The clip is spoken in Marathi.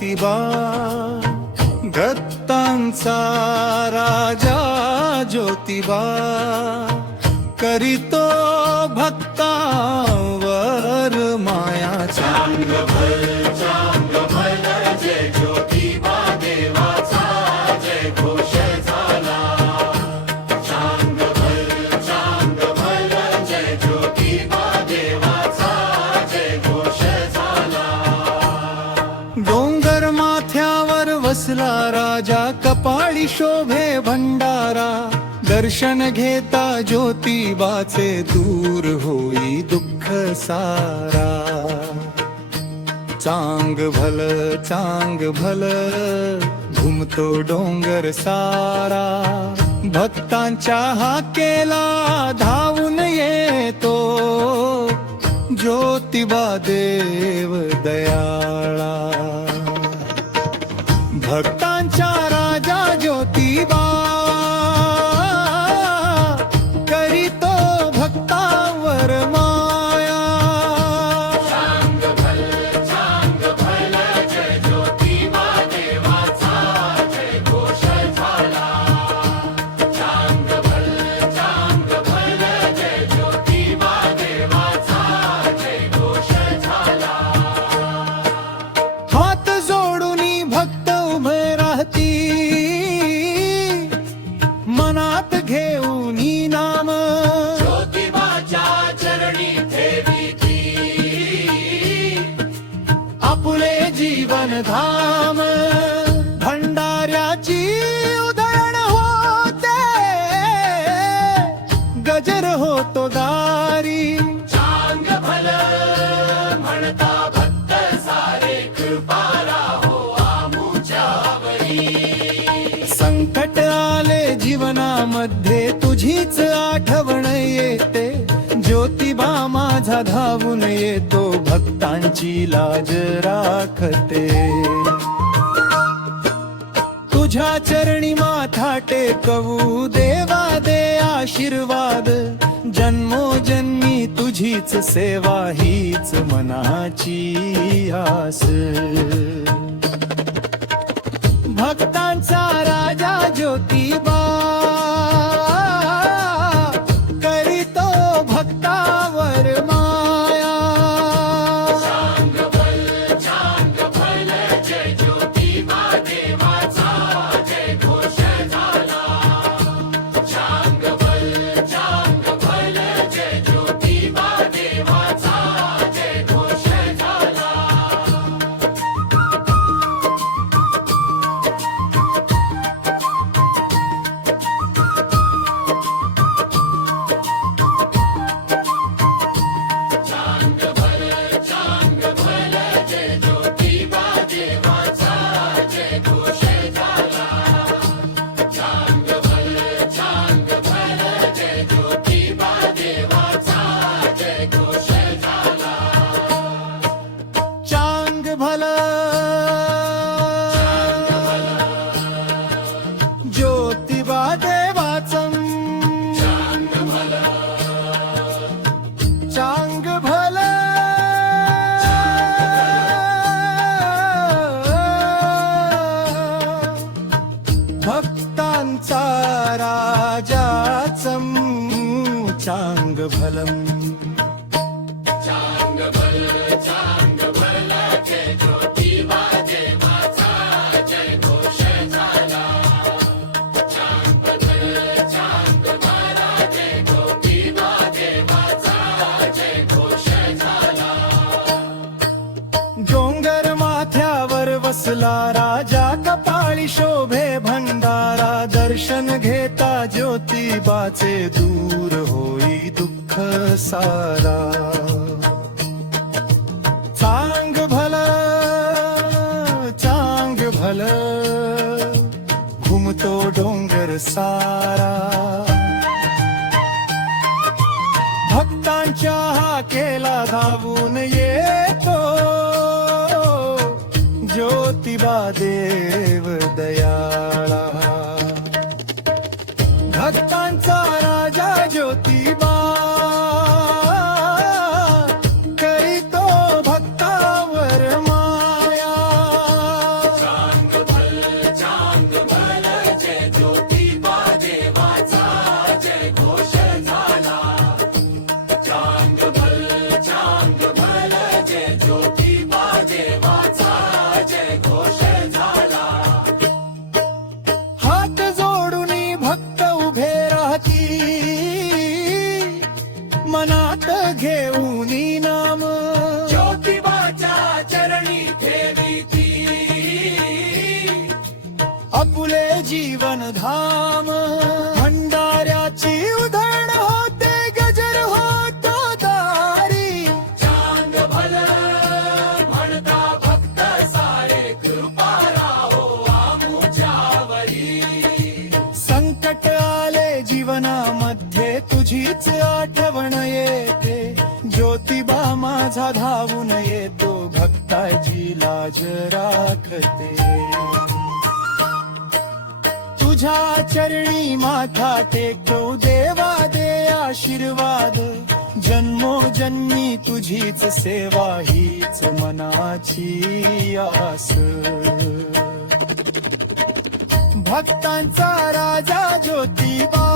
ज्योतिबा, दत्तांचा राजा ज्योतिबा, करीतो भक्तावर माया. चांग भल जय ज्योतिबा देवाचा जय घोष झाला. चांग भल जय ज्योतिबा देवाचा जय घोष झाला. डोंगर माथ्यावर वसला राजा, कपाळी शोभे भंडारा. दर्शन घेता ज्योतिबाचे दूर होई दुःख सारा. चांग भल घुमतो डोंगर सारा. भक्तांच्या हाकेला धावून येतो ज्योतिबा देव दयाळा. भक्तांच्या राजा ज्योतिबा, करीतो भक्तावर माया. चांग भल जय ज्योतिबा देवाचा जय घोष झाला. चांग भल जय ज्योतिबा देवाचा जय घोष झाला. हात जोडून भक्त उभे राहती, मनात घेऊन नाम ज्योतिबाच्या चरणी ठेवीती. आपुले जीवन धाम. भंडाऱ्याची उधळण होते, गजर होतो दारी. चांग भल म्हणता भक्त सारे, कृपारा हो आमुच्यावरी. संकट आले जीवनामध्ये, तुझीच आठवण येते. ज्योतिबा माझा धावून येतो, भक्तांची लाज राखते. तुझ्या चरणी माथा टेकवू, देवा दे आशीर्वाद. जन्मोजन्मी तुझीच सेवा, हीच मनाची आस. भक्तांचा राजा ज्योतिबा, करीतो भक्तावर माया. चांग भल जय ज्योतिबा देवाचा जय घोष झाला. चांग भल जय ज्योतिबा देवाचा जय घोष झाला. चांग भल जय ज्योतिबा देवाचा जय घोष झाला. चांग भल जय ज्योतिबा देवाचा जय घोष झाला. चांग भल ज्योतिबा देवाचं. चांग भल चांग भल भक्तांचा राजाचं. चांग भलम. चांग भल जय ज्योतिबा देवाचा जय घोष झाला. चांग भल जय ज्योतिबा देवाचा जय घोष झाला. डोंगर माथ्यावर वसला राजा, कपाळी शोभे भंडारा. दर्शन घेता ज्योतिबाचे दूर होई दुःख सारा. चांग भल घुमतो डोंगर सारा. भक्तांच्या हाकेला धावून येतो ज्योतिबा देव दयाळा. भक्तांचा राजा ज्योतिबा, करीतो भक्तावर माया. जीवन धाम भंडाऱ्याची उधळण होते गजर होतो दारी चांग भल म्हणता भक्त सारे कृपा राहो आमुच्यावरी संकट आले जीवनामध्ये तुझीच आठवण येते ज्योतिबा माझा धावून येतो भक्ताजी लाज राखते तुझ्या चरणी माथा टेकतो देवा दे आशीर्वाद जन्मोजन्मी तुझीच सेवा हीच मनाची आस भक्तांचा राजा ज्योतिबा